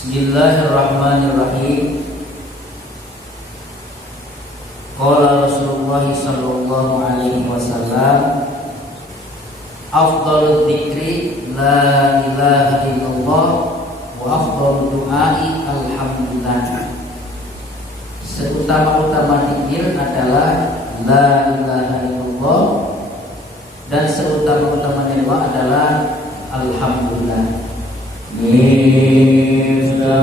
Bismillahirrahmanirrahim. Qala Rasulullah sallallahu alaihi wasallam, afdhalud dzikri la ilaha illallah wa afdhalud du'ai alhamdulillah. Seutama-utama zikir adalah la ilaha illallah, dan seutama-utama doa adalah alhamdulillah. Miftahul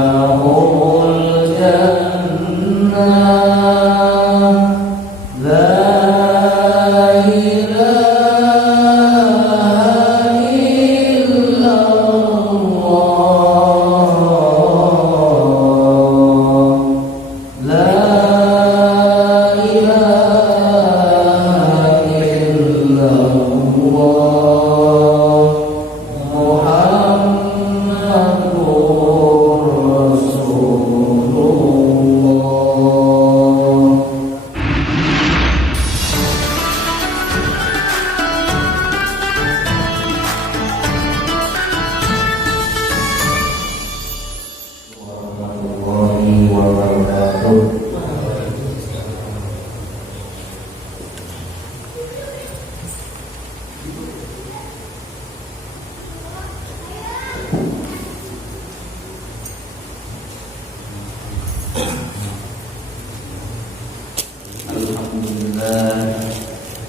jannah la ilaha illallah, la ilaha illallah.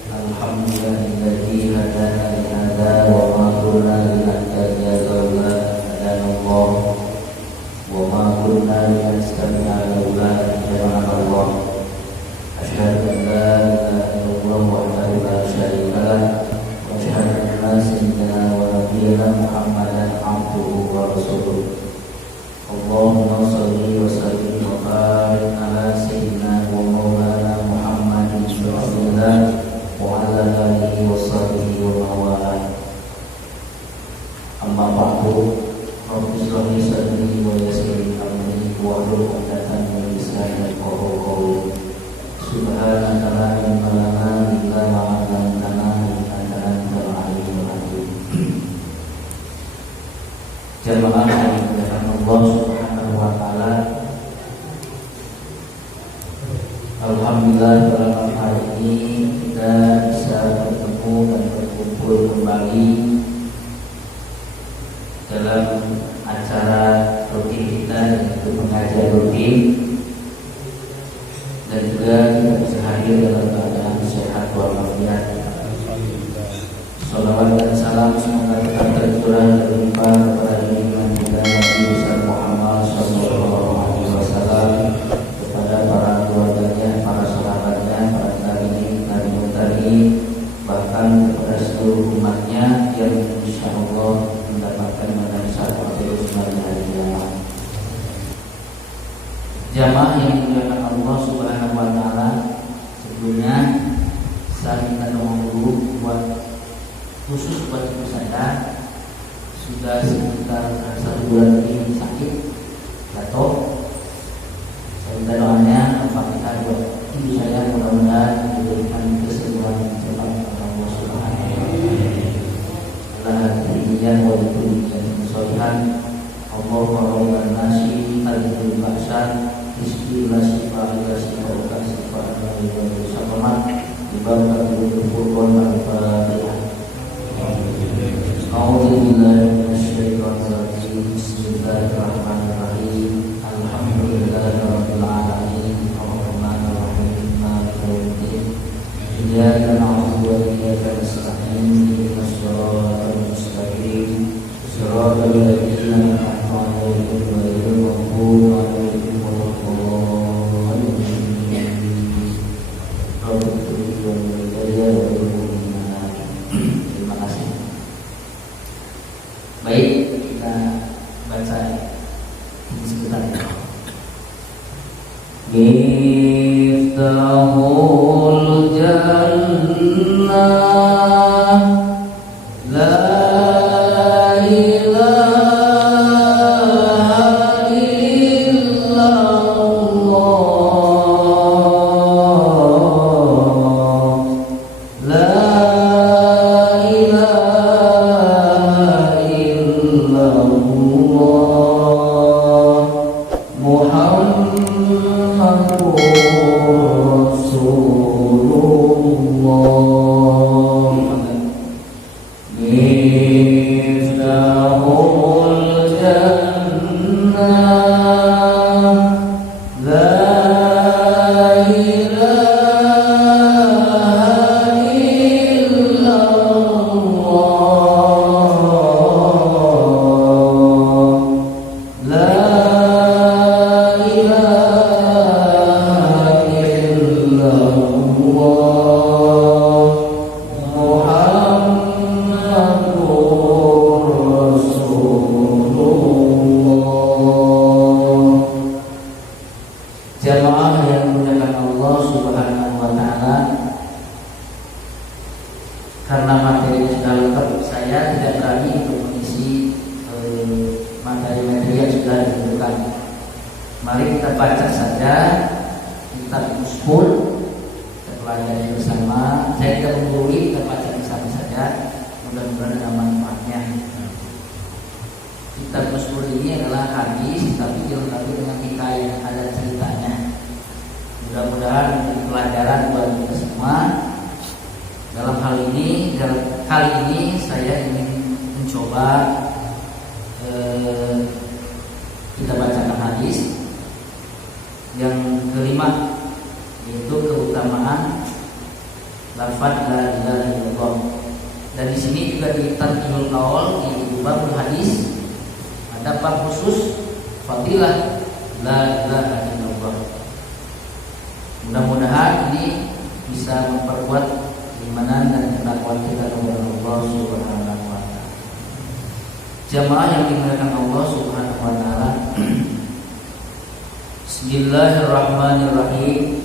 Alhamdulillahilladzi hadana li hadza wa ma kunna linahtadiya laula hadana Allah wa ma kunna linastabi'a laula an hadana Allah. Asyhadu an la ilaha illallah wahdahu la syarika lah wa asyhadu anna sayyidina wa nabiyyana Muhammadan abduhu wa rasuluh. Allahumma shalli wa sallim wa barik ala sayyidina wa maulana Muhammadin sallallahu wa ala alihi wa sahbihi wa mawalah. Amma ba'du, rabbi shrah li sadri wa yassir li amri wahlul 'uqdatam min lisani yafqahu qawli. Subhanaka la ilma lana illa ma 'allamtana innaka antal alimul hakim. Jamaah yang dimuliakan Allah Subhanahu wa taala, alhamdulillah pada malam hari ini kita bisa bertemu dan berkumpul kembali dalam acara rutin kita, yaitu mengajar rutin, dan juga kita bisa hadir dalam keadaan sehat walafiat. Salawat dan salam semoga tetap tercurah dan limpah kepada junjungan kita Nabi besar Muhammad sallallahu alaihi wasallam, kepada para keluarganya, para sahabatnya, para tabi'in, tabi'ut tabi'in, bahkan kepada seluruh umatnya yang insyaallah mendapatkan manfaat syafaat Rasulullah hari kiamat. Jamaah yang dimuliakan Allah Subhanahu wa taala, sebelumnya saya minta doa dulu khusus buat ibu saya. Sudah sekitar 1 bulan ini sakit, jatuh. Saya minta doanya apakah buat ibu saya, mudah-mudahan diberikan kesembuhan yang cepat oleh Allah Subhanahu wa taala. Allah tinggian wa tinggian solihan. Allahumma rabban nasi al-hil baksan bismillah sifa'ila sifa'uka sifa'ila wa sifa'uman dibarakat al-furqan al-fatihah. A'udzubillahi minasyaitonir rajim. Bismillahirrahmanirrahim. Alhamdulillahirabbil alamin. Arrahmanir rahim. Maliki yaumiddin. Iyyaka na'budu wa iyyaka nasta'in. Ihdinas siratal mustaqim. Siratal ladzina an'amta 'alaihim ghairil maghdubi 'alaihim waladdallin. Terima kasih. Baik, kita baca ini sebentar. Miftahul jannah la ilaha illallah, la ilaha illallah. Karena materinya sudah lengkap, saya tidak berani untuk mengisi materi-materi yang sudah ditentukan. Mari kita baca saja kitab Ushul, kita pelajari bersama. Saya tidak menggurui, kita baca bersama saja. Mudah-mudahan ada manfaatnya. Kitab Ushul ini adalah hadis, tapi dilengkapi dengan hikayah, ada ceritanya. Mudah-mudahan menjadi pelajaran buat kita semua. Dalam kali ini saya ingin mencoba kita bacakan hadis yang kelima, yaitu keutamaan lafaz la ilaha illallah. Dan di sini juga di Tanqihul Qaul di bab hadis ada bab khusus fadilah la ilaha illallah. Mudah-mudahan ini bisa memperkuat keimanan dan ketakwaan kita kepada Allah Subhanahu wa taala. Jamaah yang dimuliakan Allah Subhanahu wa taala. Bismillahirrahmanirrahim.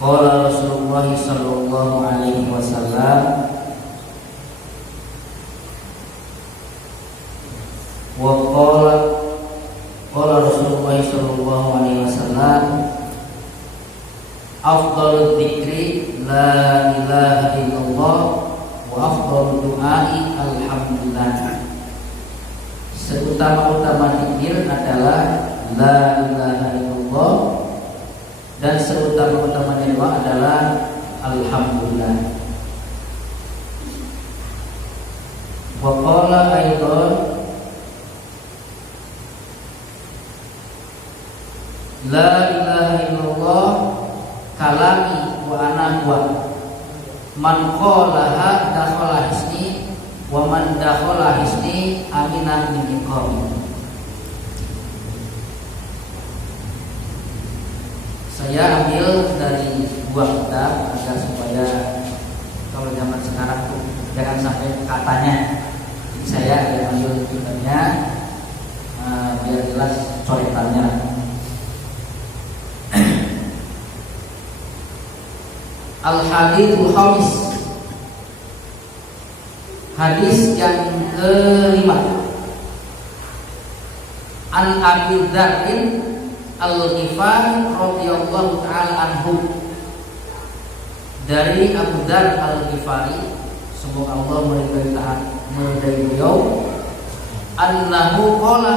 Qala Rasulullah sallallahu alaihi wasallam wa qala Rasulullah sallallahu alaihi wasallam afdhalul dzikri la ilaha illallah wa afdhalud du'ai alhamdulillah. Seutama-utama zikir adalah la ilaha illallah dan seutama-utama doa adalah alhamdulillah. Wa qala aidan la ilaha illallah kalami wa ana huwa man qalaha dakhala hisni wa man dakhala hisni aminah min iqami. Saya ambil dari buah kitab agar supaya kalau zaman sekarang tuh jangan sampai katanya. Jadi saya ambil kitabnya biar jelas coretannya. Al-hadithul khamis, hadis yang kelima. An Abi Dzarrin Al-Ghifari radhiyallahu ta'ala anhu, dari Abu Dzar Al-Ghifari, semoga Allah meridai beliau, annahu qala,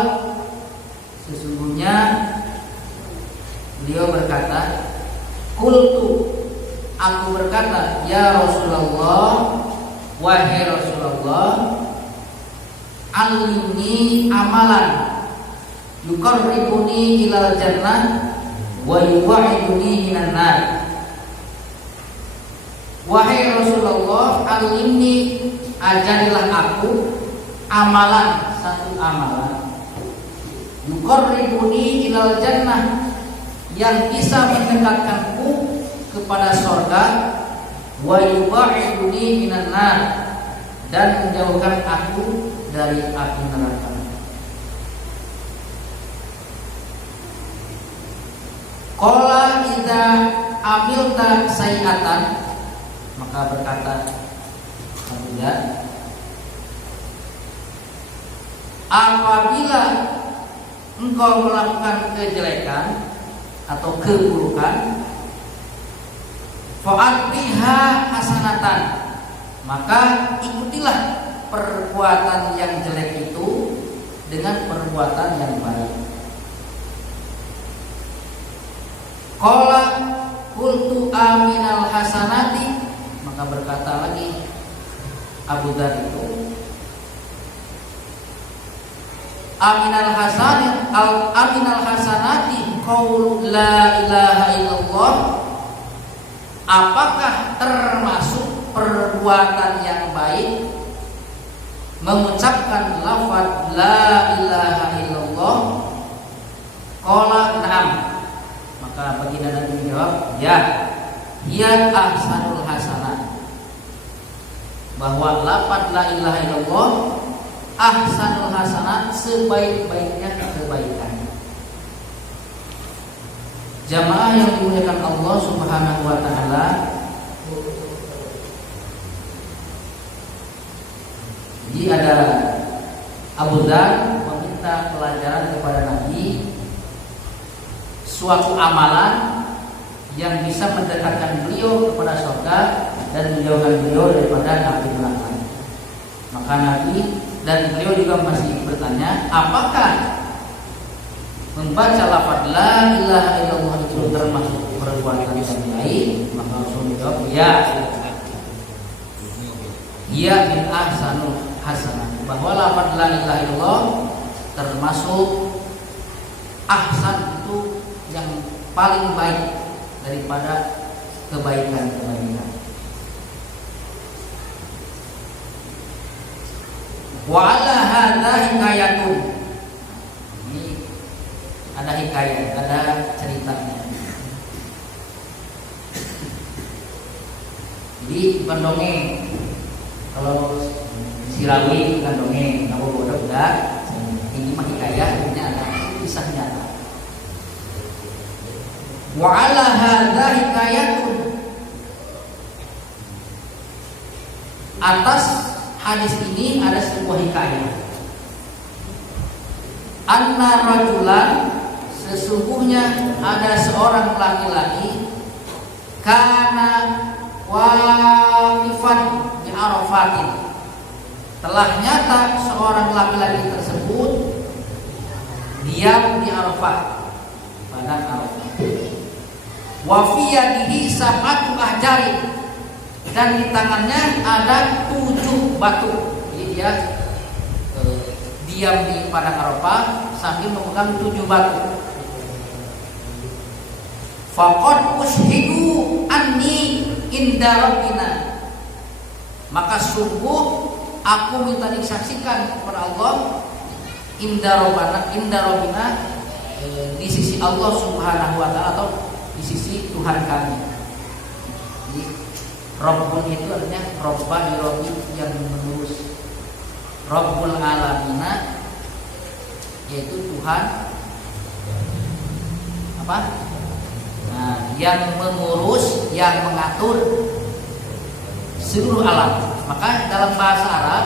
sesungguhnya beliau berkata, qultu, aku berkata, ya Rasulullah, wahai Rasulullah, alimni amalan yuqarribuni ilal jannah wa yubaiduni minan nar. Wahai Rasulullah, alimni, ajarilah aku amalan, satu amalan yuqarribuni ilal jannah, yang bisa mendekatkanku kepada surga, wa yubaiduni minan nar, dan menjauhkan aku dari api neraka. Qala idza amilta sayi'atan, maka berkata Abu Dzar, apabila engkau melakukan kejelekan atau keburukan, fa'atbiha hasanatan, maka ikutilah perbuatan yang jelek itu dengan perbuatan yang baik. Qala qultu aminal hasanati, maka berkata lagi Abu Dzar itu, aminal hasanati qaul la ilaha illallah, apakah termasuk perbuatan yang baik mengucapkan lafaz la ilaha illallah? Qala na'am. Maka baginda Nabi menjawab, ya, hiya ahsanul hasanat, bahwa lafaz la ilaha illallah ahsanul hasanat, sebaik-baiknya kebaikan. Jamaah yang dimuliakan Allah Subhanahu wa taala, jadi ada Abu Dzar meminta pelajaran kepada Nabi suatu amalan yang bisa mendekatkan beliau kepada surga dan menjauhkan beliau daripada api neraka. Maka Nabi dan beliau juga masih bertanya, apakah membaca lafaz la ilaha illallah itu termasuk perbuatan yang baik? Maka Rasul menjawab, ya, ia min ahsanul hasanah, bahwa lafaz la ilaha illallah termasuk ahsan, itu yang paling baik daripada kebaikan-kebaikan. Wa ala hadza hikayatun. Ini ada hikayat, ada ceritanya. Jadi bukan dongeng. Kalau Sirawi bukan dongeng, kalau bodoh enggak. Ini mah hikayat, ini ada kisah nyata. Wa ala hadza hikayatun. Atas hadis ini ada sebuah hikayat. Anna rajulan, sesungguhnya ada seorang laki-laki, kana waqifan di Arafatin, telah nyata seorang laki-laki tersebut diam di Arafah, padang Arafah. Wa fi yadihi sab'atu ahjarin, dan di tangannya ada 7 batu. Jadi dia diam di padang Arafah sambil memegang 7 batu. Faqad ushidu anni inda rabbina, maka sungguh aku minta disaksikan kepada Allah inda rabbina, di sisi Allah Subhanahu wa taala, atau di sisi Tuhan kami. Jadi Rabbun itu artinya Robba Irobi, yang mengurus. Rabbul Alamina yaitu Tuhan apa? Nah, yang mengurus, yang mengatur seluruh alam. Maka dalam bahasa Arab,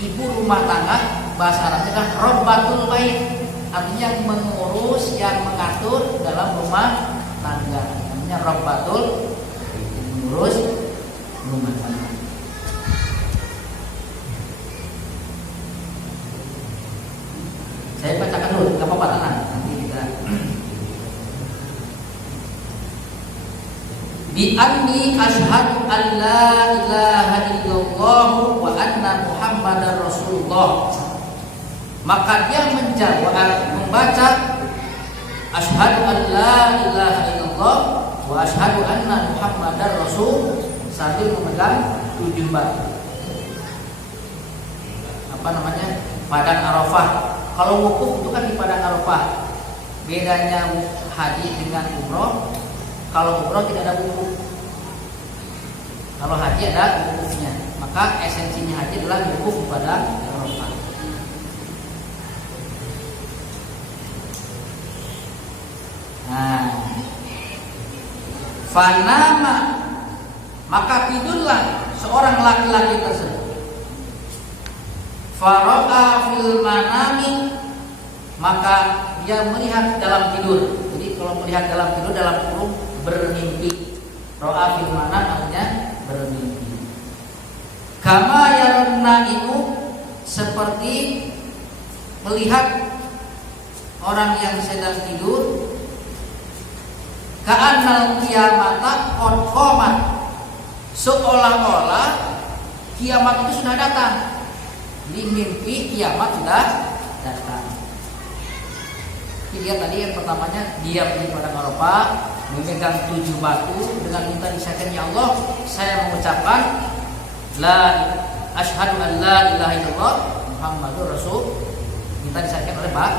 ibu rumah tangga bahasa Arabnya kan Robbatul Bait, artinya yang mengurus, yang mengatur dalam rumah tangga. Namanya Robbatul, mengurus rumah tangga. Saya bacakan dulu, nggak apa-apa, tenang. Nanti kita bi anni asyhadu an la ilaha illallah wa anna muhammadar rasulullah. Maka dia membaca asyhadu an la ilaha illallah wa asyhadu anna muhammadar rasul sambil memegang 7 batu. Apa namanya? Padang Arafah. Kalau wukuf itu kan di padang Arafah. Bedanya haji dengan umroh, kalau umroh tidak ada wukuf. Kalau haji ada wukufnya. Maka esensinya haji adalah wukuf di padang Arafah. Nah, fanama, maka tidurlah seorang laki-laki tersebut. Fara'a fil manami, maka dia melihat dalam tidur. Jadi kalau melihat dalam tidur dalam kurung bermimpi. Ra'a fil manam artinya bermimpi. Kama yarnaimu, seperti melihat orang yang sedang tidur. Ka'annal qiyamata qad qamat, seolah-olah kiamat itu sudah datang. Di mimpi kiamat sudah datang. Lihat tadi yang pertamanya dia pergi pada Arafah, memegang 7 batu dengan minta disahkan, ya Allah, saya mengucapkan la asyhadu an la ilaha illallah Muhammadur Rasul, minta disahkan oleh Pak.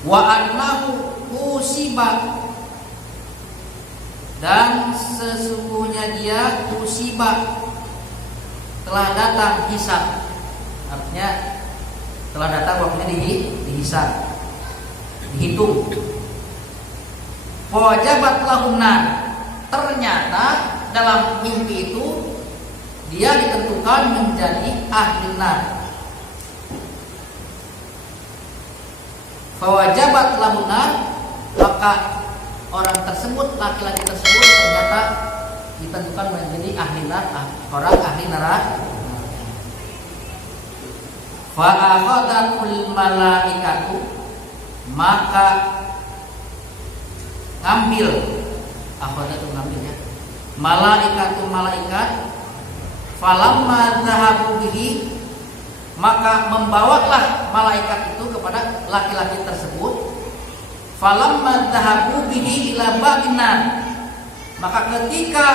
Wa annahu usiba, dan sesungguhnya dia usiba, telah datang hisab. Artinya telah datang waktunya dihisab, dihitung. Wajabat lahunna, ternyata dalam mimpi itu dia ditentukan menjadi ahli nar. Fawajabat lahunna, maka orang tersebut, laki-laki tersebut ternyata ditentukan menjadi ahli neraka, orang ahli neraka. Fa'akhadatul malaikatu, maka ngambil, akhadatul ngambilnya, malaikatu malaikat, falamma dhahabu bihi, maka membawalah malaikat itu kepada laki-laki tersebut. Falamma dhahabu bihi ila babinar, maka ketika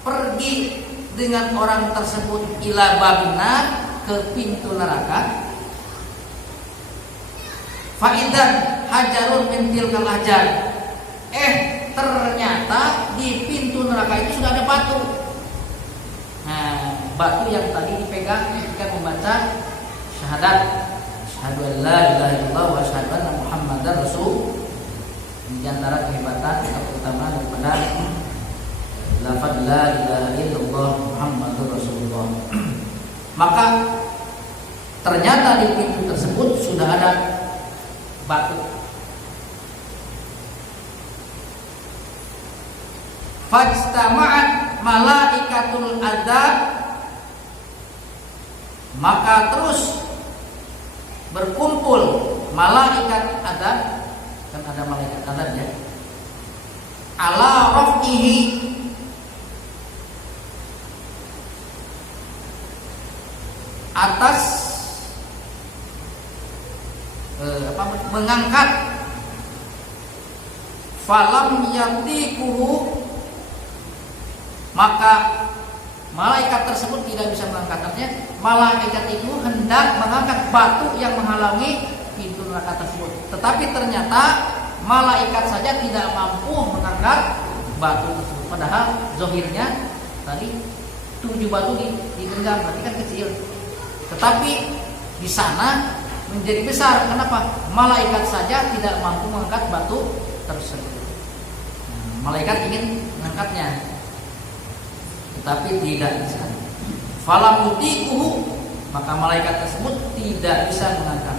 pergi dengan orang tersebut ila babinar, ke pintu neraka, faidan hajarun min tilkal hajar, ternyata di pintu neraka itu sudah ada batu. Nah, batu yang tadi dipegang ketika membaca syahadat, asyhadu an la ilaha illallah wa asyhadu anna Muhammadar Rasul. Ini antara kehebatan atau keutamaan daripada lafaz la ilaha illallah Muhammadur Rasulullah. Maka ternyata di pintu tersebut sudah ada batu. Fajtama'at malaikatul adzab, maka terus berkumpul malaikat adzab, kan ada malaikat adzab ya, ala raf'ihi, atas mengangkat, falam yatikuhu, maka malaikat tersebut tidak bisa mengangkatnya. Malaikat itu hendak mengangkat batu yang menghalangi pintu neraka tersebut, tetapi ternyata malaikat saja tidak mampu mengangkat batu tersebut. Padahal zahirnya tadi 7 batu digenggam, berarti kan kecil, tetapi di sana menjadi besar. Kenapa? Malaikat saja tidak mampu mengangkat batu tersebut. Malaikat ingin mengangkatnya, tetapi tidak bisa. Falam yutiquhu, maka malaikat tersebut tidak bisa mengangkat.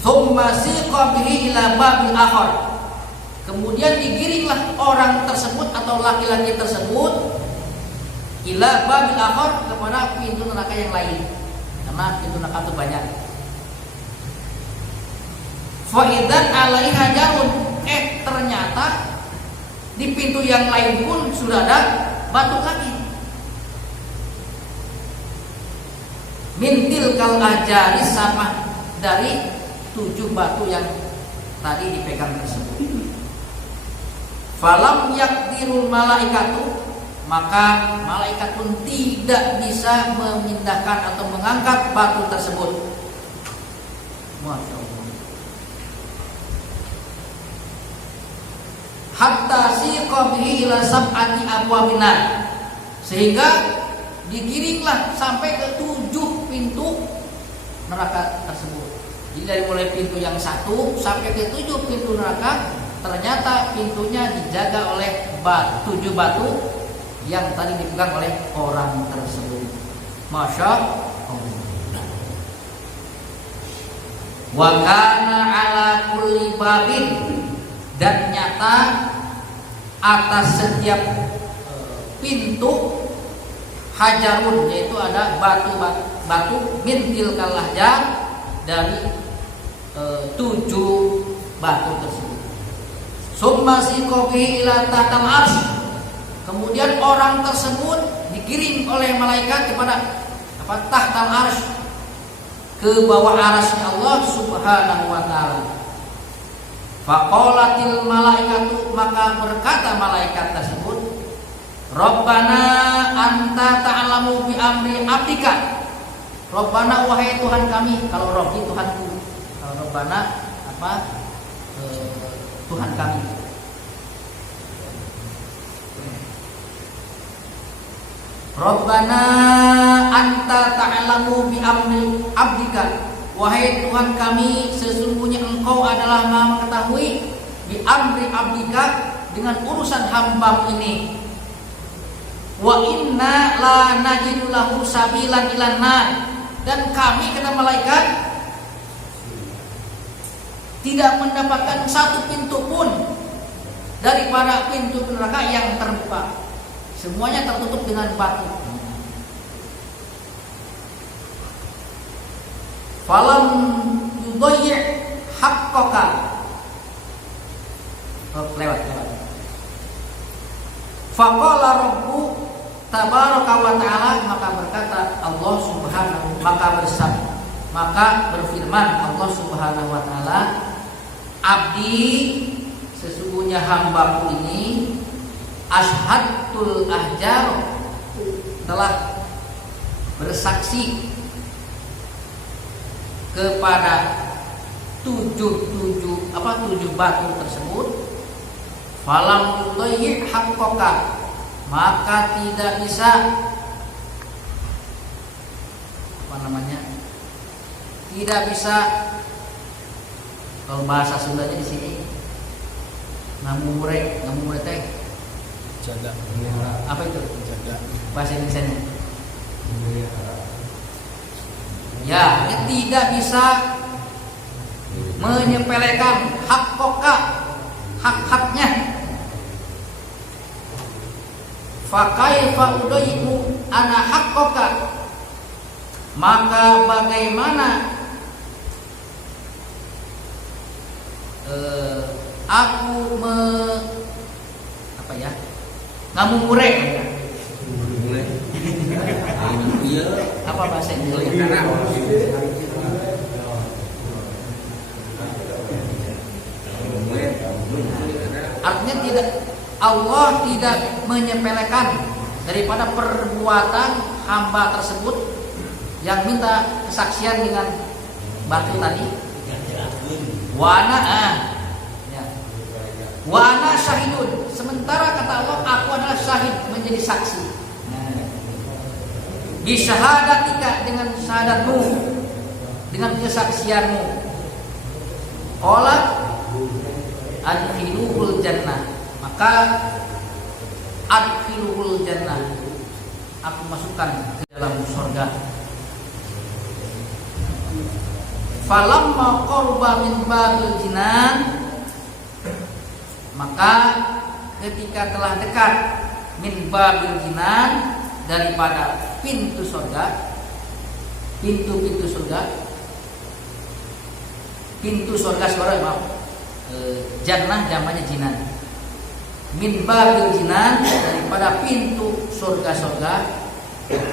Tsumma siqa bihi ila babil akhar, kemudian digiringlah orang tersebut atau laki-laki tersebut ila babil akhar, kepada pintu neraka yang lain, karena pintu neraka itu banyak. Fa idzan alaiha jarun, ternyata di pintu yang lain pun sudah ada batu lagi. Mintil kal ajari, sama dari 7 batu yang tadi dipegang tersebut. Falam yakdirul malaikatu, maka malaikat pun tidak bisa memindahkan atau mengangkat batu tersebut. Masya Allah. Hatta siqa bihi ila sab'ati abwabina, sehingga digiringlah sampai ke 7 pintu neraka tersebut. Jadi dari mulai pintu yang 1 sampai ke 7 pintu neraka, ternyata pintunya dijaga oleh 7 batu yang tadi dipegang oleh orang tersebut. Masya Allah. Wa kana ala kulli babin, dan nyata atas setiap pintu hajarun, yaitu ada batu mintil kalahjar, dari 7 batu tersebut. Summa siqa bihi ila tahtal arsy. Kemudian orang tersebut dikirim oleh malaikat kepada tahtal arsy, ke bawah arasy Allah Subhanahu wa taala. Faqalatil malaikatu, maka berkata malaikat tersebut, Rabbana anta ta'lamu bi amri abdika. Rabbana, wahai Tuhan kami. Kalau Rabbi Tuhanku, kalau Rabbana Tuhan kami. Rabbana anta ta'lamu bi amri abdika. Wahai Tuhan kami, sesungguhnya Engkau adalah Maha mengetahui bi amri abdika, dengan urusan hamba ini. Wa inna la najidu lahu sabilan ilan nar. Dan kami, kata malaikat, tidak mendapatkan satu pintu pun daripada pintu neraka yang terbuka. Semuanya tertutup dengan batu. Falam yudayyi' haqqaka. Lewat. Faqala Rabbu tabaraka wa ta'ala, maka berkata Allah Subhanahu, maka berfirman Allah Subhanahu wa ta'ala, abdi, sesungguhnya hambaku ini, ashhadtul ahjar, telah bersaksi kepada tujuh batu tersebut. Falam yudayyi' haqqaka, maka tidak bisa tidak bisa, kalau bahasa Sundanya di sini ngamumure teh jaga. Apa itu? Jaga. Bahasa Indonesianya. Ya, tidak bisa menyepelekan hak-haknya. Fakaifa udayyi'u ana haqqaka, maka bagaimana aku ngamumure apa bahasa Indonesia? Artinya tidak, Allah tidak menyepelekan daripada perbuatan hamba tersebut yang minta kesaksian dengan batu tadi. Wa ana syahidun, sementara kata Allah, aku adalah syahid, menjadi saksi. Bisyahadatika, dengan syahadatmu, dengan kesaksianmu. Qala adkhiluhul jannah, maka adkhiluhul jannah, aku masukkan ke dalam surga. Falamma qarba min babil jinan, maka ketika telah dekat min babil jinan, daripada pintu surga, pintu surga, jannah jamanya jinan. Min babil jinan, daripada pintu surga-surga,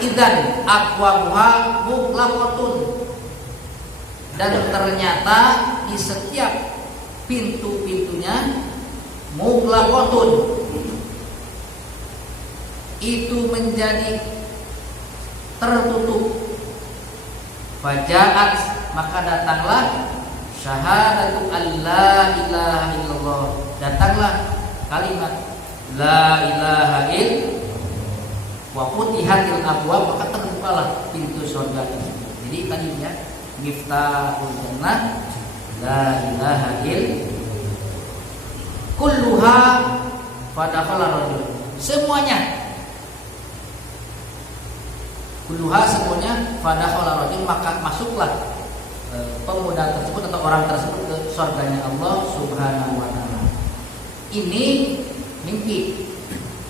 idan aqwamuha mughlaqatun, dan ternyata di setiap pintu-pintunya mughlaqatun, itu menjadi tertutup. Faja'at, maka datanglah syahadatu alla ilaha illallah, datanglah kalimat la ilaha illallah, wa futihatil abwab, maka terbukalah pintu surga tersebut. Jadi tadinya miftahul jannah la ilaha illallah, kulluha fadakhala rajul, semuanya fadakhala rajul, maka masuklah pemuda tersebut atau orang tersebut ke surganya Allah Subhanahu wa taala. Ini mimpi.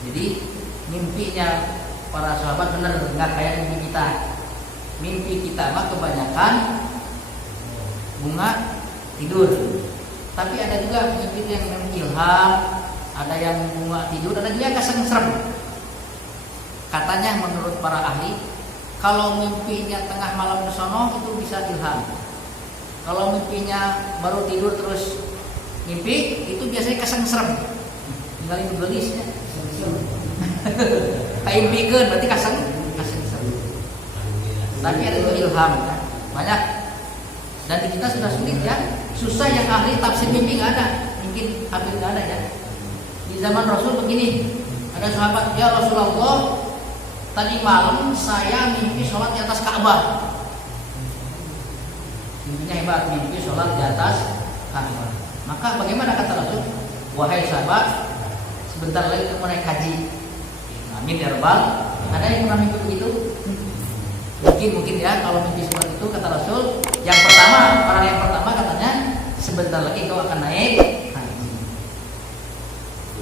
Jadi mimpinya para sahabat benar, enggak kayak mimpi kita. Mimpi kita mah kebanyakan bunga tidur. Tapi ada juga mimpi yang ilham, ada yang bunga tidur, ada juga yang kesengsrem. Katanya menurut para ahli, kalau mimpinya tengah malam ke sono itu bisa ilham. Kalau mimpinya baru tidur terus mimpi, itu biasanya kesengsrem. Tinggalin gelisnya. Kayak impikan berarti kesengsrem. Tapi ada juga ilham, kan? Banyak. Dan di kita sudah sulit ya, susah yang ahli tafsir mimpi nggak ada, mungkin hampir nggak ada ya. Di zaman Rasul begini, ada sahabat, ya Rasulullah, tadi malam saya mimpi sholat di atas Ka'bah. Mimpinya hebat, mimpi sholat di atas Ka'bah. Maka bagaimana kata Rasul? Wahai sahabat, sebentar lagi kamu naik haji. Amin ya Rabbal. Ada yang pernah mimpi begitu? Mungkin ya kalau mimpi seperti itu kata Rasul. Yang pertama, orang yang pertama katanya sebentar lagi kau akan naik haji.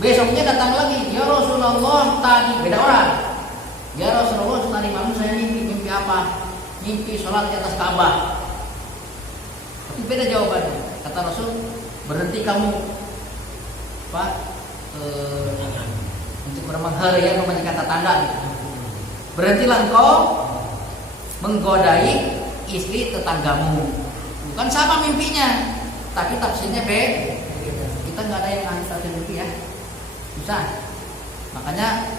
Besoknya datang lagi, ya Rasulullah tadi beda orang. Ya Rasulullah tadi malam saya mimpi apa? Mimpi sholat di atas Ka'bah. Tapi beda jawabannya. Kata Rasul, berhenti kamu Pak untuk bermenghari ya memang kata tanda. Berhentilah engkau menggodai istri tetanggamu. Bukan sama mimpinya, tapi tafsirnya beda. Kita nggak ada yang ahli tafsir mimpi ya, susah. Makanya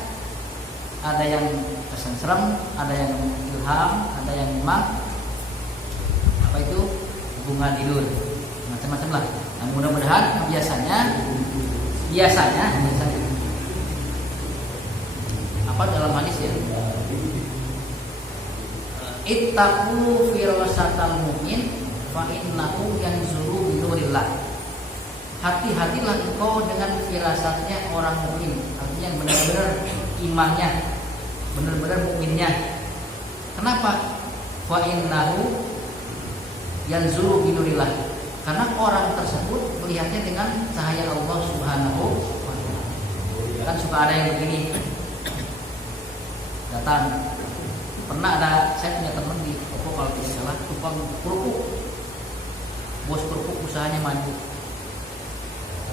ada yang kesengsrem, ada yang ilham, ada yang memang apa itu bunga tidur, macam-macam lah. Nah, mudah-mudahan biasanya apa dalam hadis ya, ittaqu firasatal mu'min fa innahu yanzuru bi nurillah. Hati-hatilah engkau dengan firasatnya orang mukmin, artinya yang benar-benar imannya, benar-benar mukminnya. Kenapa? Fa innahu yanzuru bi nurillah. Karena orang tersebut melihatnya dengan cahaya Allah Subhanahu wa taala. Kan suka ada yang begini. Datang. Pernah ada, saya punya teman di Toko kalau tidak salah, tukang kerupuk. Bos kerupuk usahanya maju.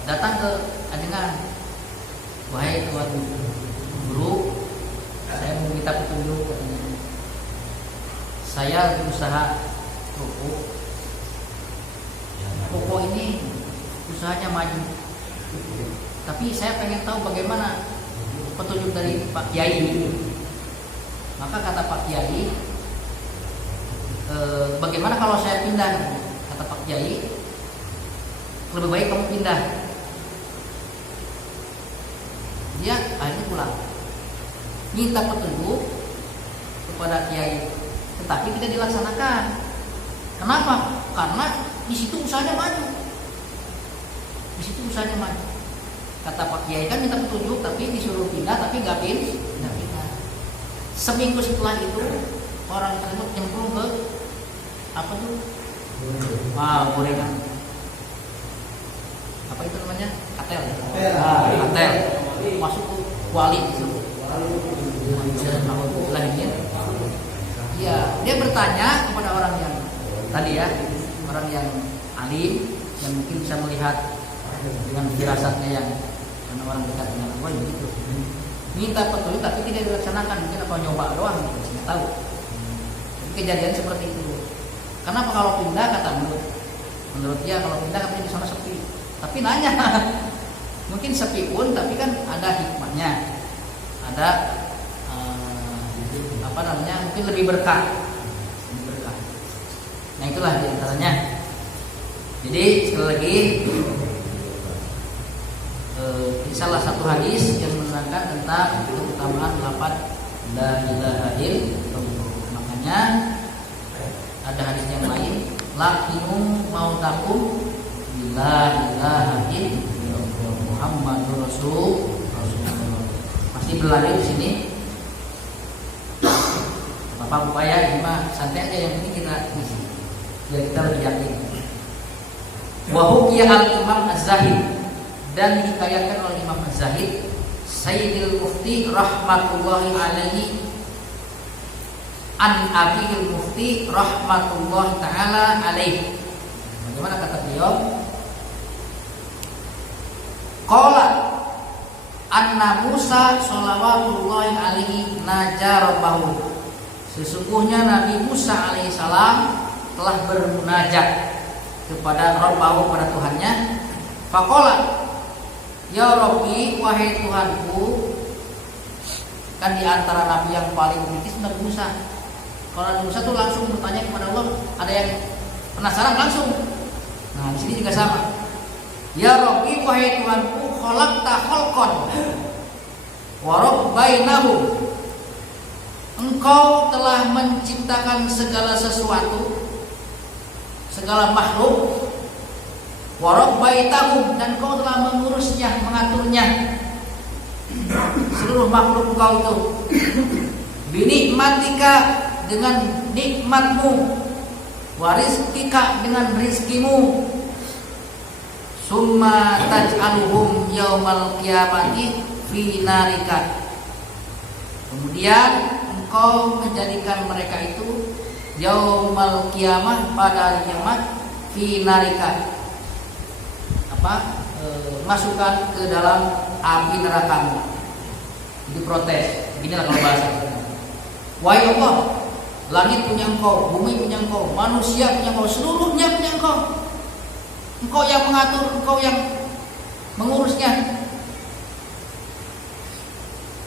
Datang ke ajengan. Wahai tuan guru, saya mau minta petunjuk katanya. Saya berusaha kerupuk. Toko ini usahanya maju. Tapi saya pengen tahu bagaimana petunjuk dari Pak Kiai ini. Maka kata Pak Kiai, bagaimana kalau saya pindah? Kata Pak Kiai, lebih baik kamu pindah. Dia akhirnya pulang, minta petunjuk kepada Kiai, tetapi tidak dilaksanakan. Kenapa? Karena di situ usahanya maju. Di situ usahanya maju. Kata Pak Kiai kan minta petunjuk, tapi disuruh pindah, tapi nggak pindah. Seminggu setelah itu orang tersebut nyemplung ke apa tuh? Gorengan. Apa itu namanya? Katel. Katel. Masuk ke kuali itu. Iya, dia bertanya kepada orang yang tadi ya, orang yang alim yang mungkin bisa melihat dengan firasatnya yang karena orang dekat dengan Allah begitu. Minta petunjuk tapi tidak dilaksanakan, mungkin apa nyoba doang, tidak tahu. Jadi kejadian seperti itu. Kenapa kalau pindah kata menurut dia kalau pindah katanya di sana sepi. Tapi nanya, mungkin sepi pun tapi kan ada hikmahnya, ada mungkin lebih berkah. Nah itulah diantaranya. Jadi sekali lagi salah satu hadis yang menerangkan tentang keutamaan lafaz la ilaha illallah. Makanya ada hadis yang lain, laqinu mautakum la ilaha illallah Muhammadur Rasulullah. Masih berlari di sini. Bapak upaya ini mah santai aja, yang penting kita isi biar kita lebih yakin. Wa hukiya al-Imam Az-Zahid, dan dihikayatkan oleh Imam Az-Zahid Sayyidil Mufti rahmatullahi alaihi an Abil Mufti rahmatullahi taala alaihi. Bagaimana kata beliau? Qala anna Musa shalawatullahi alaihi najarabahu. Sesungguhnya Nabi Musa alaihissalam telah bermunajat kepada Rabbahu, pada Tuhannya. Faqala, ya Rabbi, wahai Tuhanku. Kan di antara nabi yang paling kritis Nabi Musa. Kalau Nabi Musa tuh langsung bertanya kepada Allah, ada yang penasaran langsung. Nah, di sini juga sama. Ya Rabbi, wahai Tuhanku, khalaqta khalqan wa rabbainahu. Engkau telah menciptakan segala sesuatu, segala makhluk, wa rabbaitahum, dan engkau telah mengurusnya, mengaturnya. Seluruh makhluk engkau itu. Binikmatika, dengan nikmatmu, wa rizqika, dengan rizkimu. Summa taj'aluhum yaumal qiyamati fi narika. Kemudian engkau menjadikan mereka itu yaumal qiyamah, pada hari kiamat, fi narika, masukkan ke dalam api neraka. Itu protes. Beginilah kalau bahasa kita. Wahai Allah, langit punya engkau, bumi punya engkau, manusia punya engkau, seluruhnya punya engkau. Engkau yang mengatur, engkau yang mengurusnya.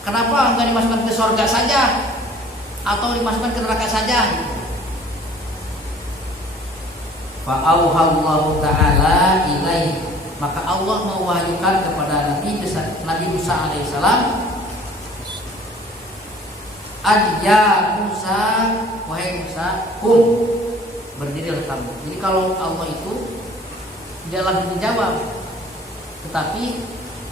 Kenapa enggak dimasukkan ke surga saja atau dimasukkan ke neraka saja? Fa'auhallahu ta'ala ilaihi, maka Allah mewahyukan kepada Nabi Musa alaihissalam, ya Musa, wahai Musa, berdirilah kamu. Jadi kalau Allah itu tidak langsung dijawab, tetapi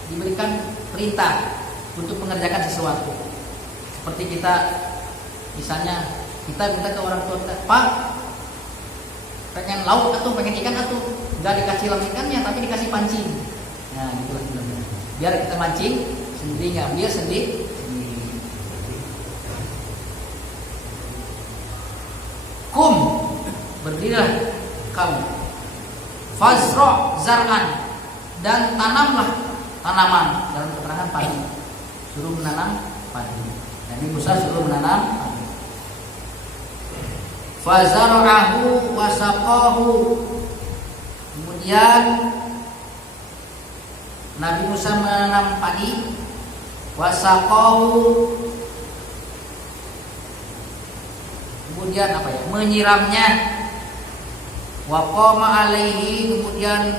diberikan perintah untuk mengerjakan sesuatu. Seperti kita, misalnya kita minta ke orang tua kita, Pak, pengen lauk atau pengen ikan atau nggak dikasih langsung ikannya, tapi dikasih pancing. Nah, itulah sebenarnya. Biar kita mancing sendiri, ngambil sendiri. Kum, berdirilah kamu. Fazro zar'an, dan tanamlah tanaman. Dalam keterangan padi, suruh menanam padi. Nabi Musa suruh menanam padi. Fazara'ahu wasaqahu. Kemudian Nabi Musa menanam padi, wasaqahu, kemudian menyiramnya, waqama alaihi, kemudian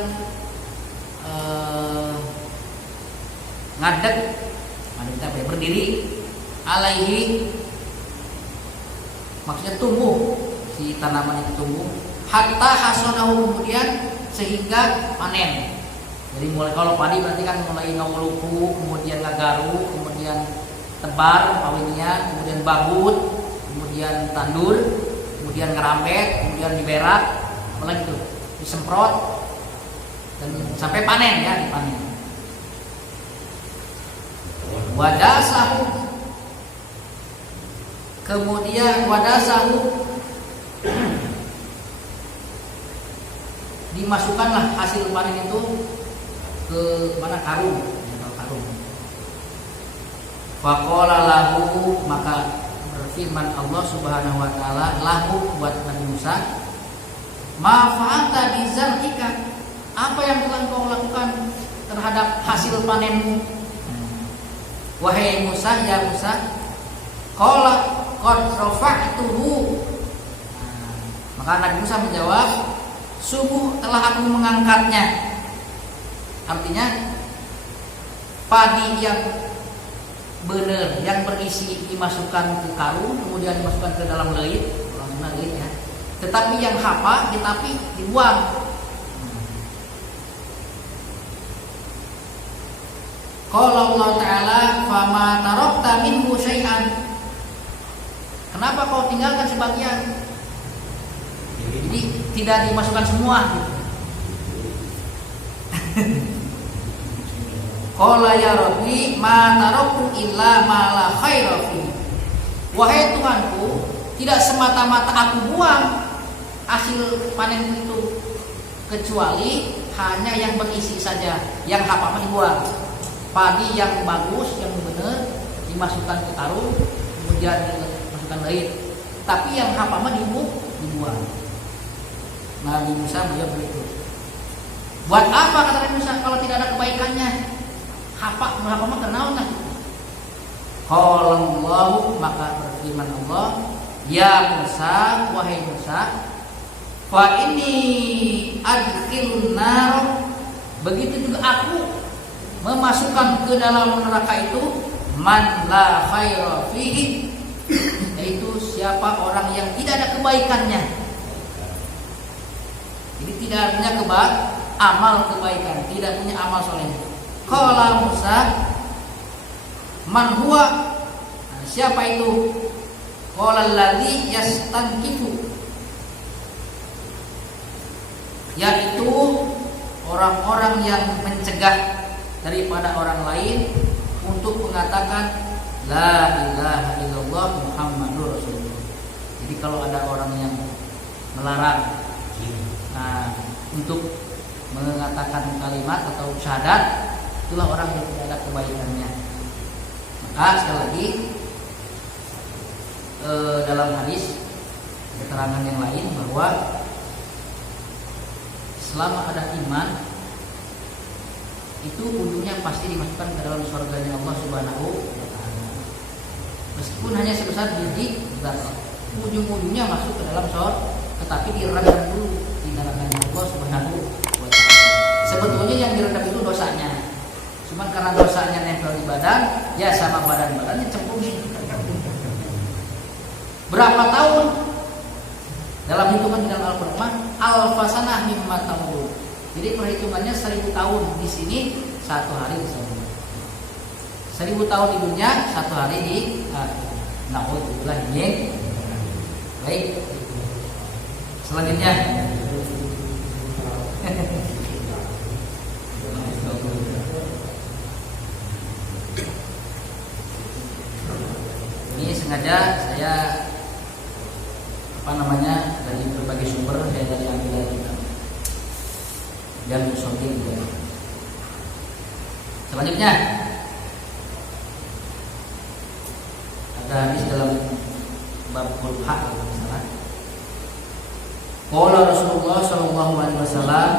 ngadeg berdiri, alaihi maksudnya tumbuh, si tanaman itu tumbuh, hatta hasonahu, kemudian sehingga panen. Jadi mulai, kalau padi berarti kan mulai ngawuluku, kemudian ngagaru, kemudian tebar pawinnya, kemudian babut, kemudian tandur, kemudian ngerampet, kemudian diberak, apalagi itu disemprot, dan sampai panen, ya, dipanen. Wadasahu, kemudian wadasahu, dimasukkanlah hasil panen itu ke mana, karung. Faqala lahu, maka berfirman Allah Subhanahu wa taala lahu, buat Nabi Musa, ma fa'alta bi zar'ika, apa yang telah kau lakukan terhadap hasil panenmu? Wahai Musa, ya Musa, qala qad rafa'tuhu. Maka Nabi Musa menjawab, sungguh telah aku mengangkatnya. Artinya padi yang benar, yang berisi dimasukkan ke karung, kemudian dimasukkan ke dalam leit, ya. Tetapi yang hapa, tetapi dibuang. Qala Allah Ta'ala, fama tarakta minhu syai'an. Kenapa kau tinggalkan sebagian? Jadi tidak dimasukkan semua. Qala ya Rabbi, ma taraktu illa ma la khaira fi. Wahai Tuhanku, tidak semata-mata aku buang hasil panen itu, kecuali hanya yang berisi saja, yang hapa mah dibuang. Padi yang bagus, yang benar dimasukkan ke karung, kemudian dimasukkan lain. Tapi yang hapa mah dibuang. Nabi Musa beliau begitu. Buat apa kata Nabi Musa kalau tidak ada kebaikannya? Hapa mah kenal kan? Qalallahu, maka berfirman Allah, ya Musa, wahai Musa, fa ini adkhilun nar, begitu juga aku memasukkan ke dalam neraka itu man la khaira fihi, yaitu siapa orang yang tidak ada kebaikannya. Jadi tidak punya amal kebaikan, tidak punya amal soleh. Qala Musa, man huwa, nah, siapa itu? Qala alladzi yastankifu, yaitu orang-orang yang mencegah daripada orang lain untuk mengatakan la ilaha illallah Muhammadur Rasulullah. Jadi kalau ada orang yang melarang untuk mengatakan kalimat atau syahadat, itulah orang yang tidak ada kebaikannya. Maka sekali lagi dalam hadis keterangan yang lain bahwa selama ada iman itu ujungnya pasti dimasukkan ke dalam surganya Allah Subhanahu wa taala. Meskipun hanya sebesar biji zarah, ujung-ujungnya masuk ke dalam surga, tetapi direndam dulu di nerakanya Allah Subhanahu wa taala. Sebetulnya yang direndam itu dosanya. Cuman karena dosanya nempel di badan, ya sama badannya cemplungin. Berapa tahun? Dalam hitungan di dalam Al-Qur'an, alfasanah mimma tamur. Jadi perhitungannya 1000 tahun di sini, 1 hari di sana. 1000 tahun di dunia, 1 hari di naudzubillah min. Baik. Selanjutnya ini sengaja saya dari berbagai sumber saya dari ambil dari yang Sogin juga. Selanjutnya ada hadis dalam bab hak misalnya. Qala Rasulullah sallallahu alaihi wasallam,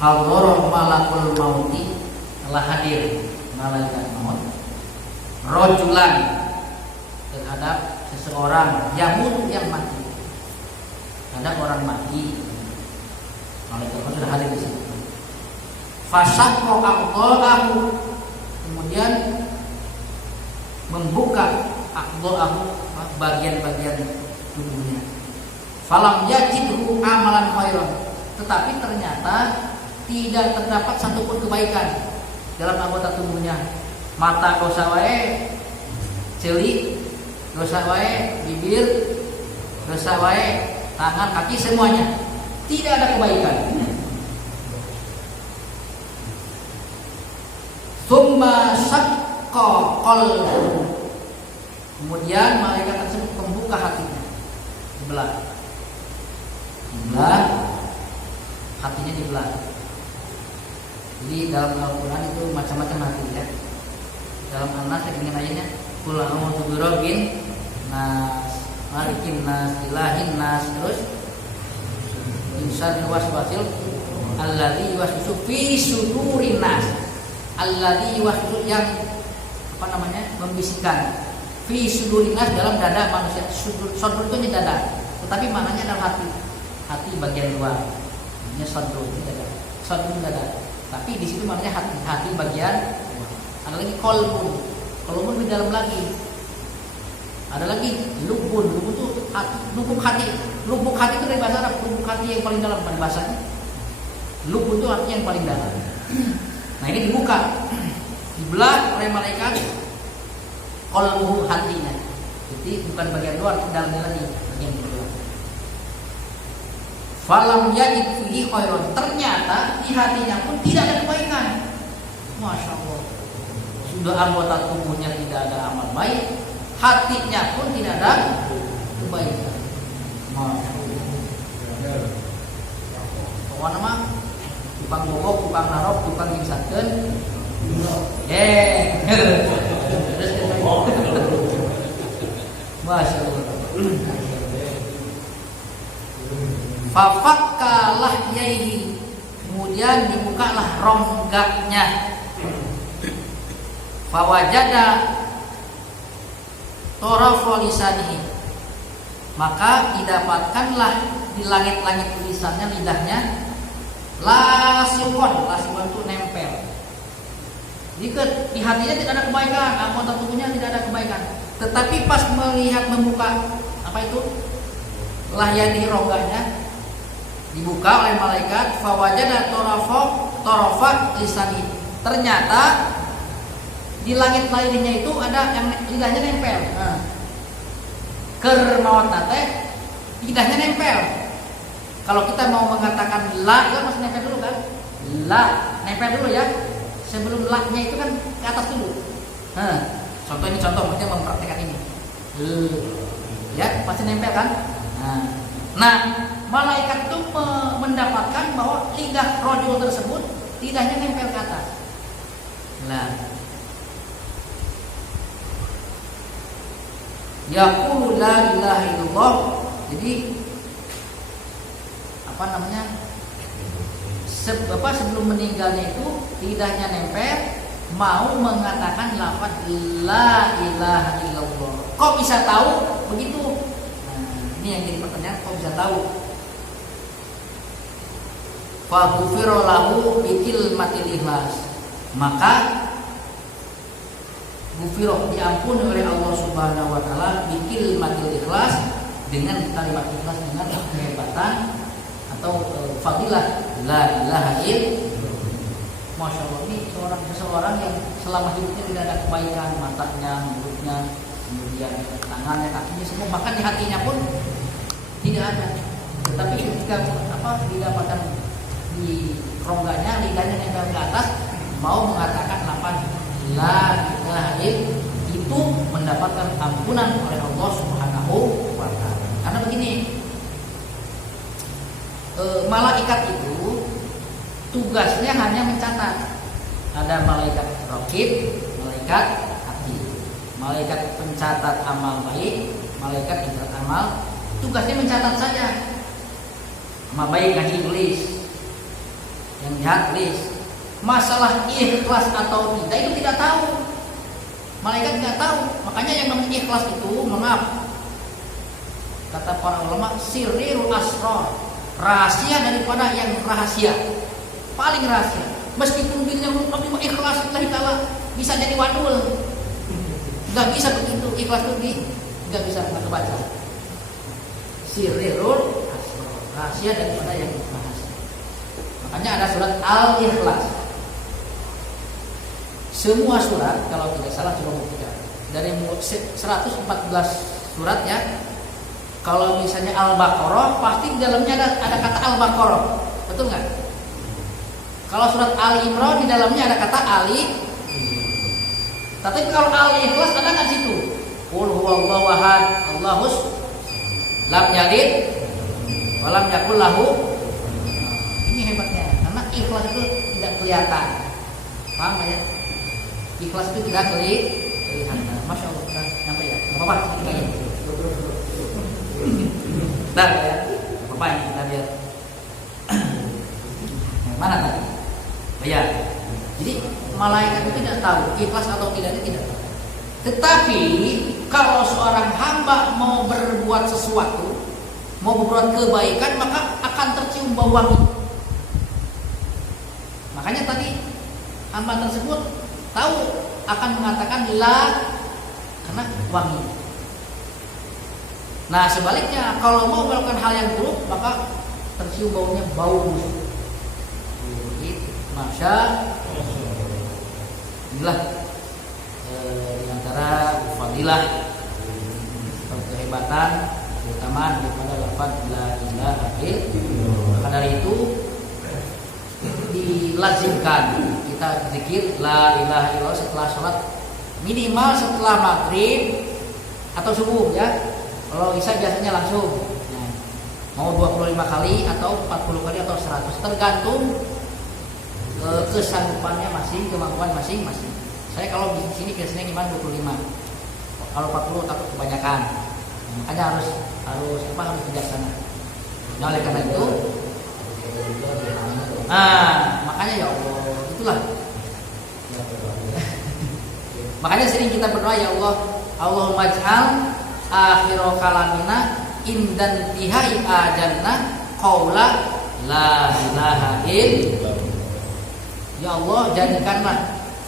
hadara malakul mauti, telah hadir malaikat maut, rajulan, terhadap seseorang yamut yang mati. Ada orang mati, malaikat maut sudah hadir di situ. Fasaqqa aqdahu, kemudian membuka aqdahu, bagian-bagian tubuhnya. Falam yajidhu amalan khairan, tetapi ternyata tidak terdapat satupun kebaikan dalam anggota tubuhnya. Mata dosa wae, celik dosa wae, bibir dosa wae, tangan, kaki, semuanya tidak ada kebaikan. Tsumma syaqqa qalbuhu, kemudian malaikat tersebut membuka hatinya, dibelah hatinya dibelah. Jadi dalam Al-Quran itu macam-macam hati ya. Dalam An-Nas ingin ayatnya qul a'udzu birabbin nas, malikin nas, ilahin nas, terus insya'il waswasil alladzi yuwaswisu fi sudurin nas, alladzi yuwaswisu yang membisikkan fi sudurin nas, dalam dada manusia. Sudur itu di dada, tetapi maknanya adalah hati bagian luar. Ini sudur ini dada, sudur ini dada. Tapi di situ maknanya hati bagian luar. Ada lagi kolbun di dalam lagi. Ada lagi lubun itu lubuk hati. Lubuk hati itu dari bahasa Arab, lubuk hati yang paling dalam, pada bahasanya. Lubun itu artinya yang paling dalam. Nah ini dibuka, dibelah oleh malaikat kolbu hatinya. Jadi bukan bagian luar, dalamnya lagi bagian luar. Falam yajid fihi khairan, ternyata di hatinya pun tidak ada kebaikan. Masya Allah, sudah anggota tubuhnya tidak ada amal baik, hatinya pun tidak ada kebaikan. Masya Allah. Pokoknya mah tukang bogok, tukang narok, tukang nyingsakeun. Terus Masya Allah. Fafakkalah yaihi, kemudian dibukalah ronggaknya. Fawajada torafo lisanihi, maka didapatkanlah di langit-langit lisannya, lidahnya, lasifon itu nempel. Jika di hatinya tidak ada kebaikan, anggota tubuhnya tidak ada kebaikan, tetapi pas melihat membuka apa itu lahyani rongganya, dibuka oleh malaikat, fawajada torofa lisani, ternyata di langit lainnya itu ada yang lidahnya nempel. Kermawat nate lidahnya nempel. Kalau kita mau mengatakan la, itu masih nempel dulu kan? La, nempel dulu ya. Sebelum la-nya itu kan ke atas dulu. Contoh ini maksudnya mempraktekkan ini. Ya, pasti nempel kan? Nah, malaikat itu mendapatkan bahwa lidah rojul tersebut lidahnya nempel ke atas. Nah, yaqulu la ilaha illallah. Jadi apa namanya? Sebelum meninggalnya itu lidahnya nempel, mau mengatakan lafaz la ilaha illallah. Kok bisa tahu begitu? Ini yang jadi pertanyaan, kok bisa tahu? Fa ghufira lahu bikil matil ikhlas. Maka ghufira, diampuni oleh Allah Subhanahu wa taala bikil matil ikhlas, dengan kalimat ikhlas, dengan kehebatan atau fadilah la ilaha illallah. Masya Allah, ini seseorang yang selama hidupnya tidak ada kebaikan, matanya, mulutnya, kemudian tangannya, kakinya, semua, bahkan di hatinya pun tidak ada. Tetapi ketika didapatkan di rongganya, lidahnya nempel ke atas, mau mengatakan lafaz la ilaha illallah, itu mendapatkan ampunan oleh Allah Subhanahu wa taala. Karena begini, malaikat itu tugasnya hanya mencatat. Ada malaikat raqib, malaikat atid, malaikat pencatat amal baik, malaikat pencatat amal. Tugasnya mencatat saja. Amal baik ngaji tulis, yang jahat tulis. Masalah ikhlas atau tidak itu tidak tahu. Malaikat tidak tahu. Makanya yang namanya ikhlas itu, maaf, kata para ulama, sirrul asrar, rahasia daripada yang rahasia, paling rahasia. Meskipun dirinya ikhlas lillahi ta'ala, bisa jadi wadul, nggak bisa begitu. Ikhlas itu nggak bisa, nggak kebaca. Sirrul asrar, rahasia daripada yang rahasia. Makanya ada surat Al-Ikhlas. Semua surat, kalau tidak salah coba buktikan, dari 114 surat ya. Kalau misalnya Al-Baqarah, pasti di dalamnya ada kata Al-Baqarah, betul nggak? Kalau surat Ali Imran, di dalamnya ada kata Ali. Tapi kalau Al-Ikhlas ada nggak situ? Qul huwallahu ahad, Allahus lam yalid wa lam yakul lahu. Ini hebatnya, karena ikhlas itu tidak kelihatan. Paham ya? Ikhlas itu tidak kelihatan. Masya Allah, kita nyampe ya? Gak apa-apa, kita ini. Bentar ya, apa ini kita lihat. Mana tadi? Ya. Jadi malaikat itu tidak tahu ikhlas atau tidaknya, tidak tahu. Tetapi kalau seorang hamba mau berbuat sesuatu, mau berbuat kebaikan, maka akan tercium bau wangi. Makanya tadi hamba tersebut tahu akan mengatakan la karena wangi. Nah sebaliknya, kalau mau melakukan hal yang buruk, maka tercium baunya bau busuk. Masya inilah diantara fadilah atau kehebatan, keutamaan daripada lafaz la ilaha illallah. Maka dari itu dilazimkan kita zikir la ilaha illallah setelah sholat, minimal setelah maghrib atau subuh ya. Kalau isya biasanya langsung ya. Mau 25 kali atau 40 kali atau 100, tergantung kesanggupannya masing, kemampuan masing-masing. Saya kalau di sini biasanya gimana 25. Kalau 40 takut kebanyakan. Makanya harus bijaksana. Nah, oleh karena itu, makanya ya Allah, itulah. Makanya sering kita berdoa, ya Allah, Allahumma ij'al akhir kalamina indan tihai ajalna qaula la ilaha illallah. Ya Allah, jadikanlah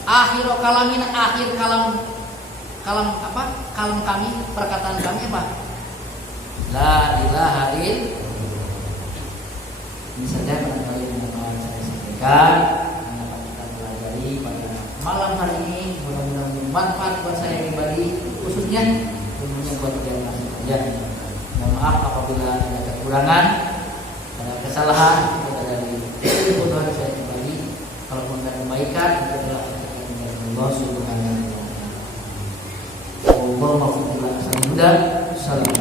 akhir kalamina, akhir kalam apa? Kalam kami, perkataan kami apa? La ilaha illallah. Ini saja barangkali yang dapat saya sampaikan, yang dapat kita pelajari pada malam hari ini. Mudah-mudahan bermanfaat buat saya pribadi, khususnya tentunya buat kalian sekalian. Mohon maaf apabila ada kekurangan, ada kesalahan, ada dari kebodohan saya pribadi. Kalaupun ada kebaikan, itu adalah kebaikan Allah Subhanahu wa taala. Allahumma salli ala Sayyidina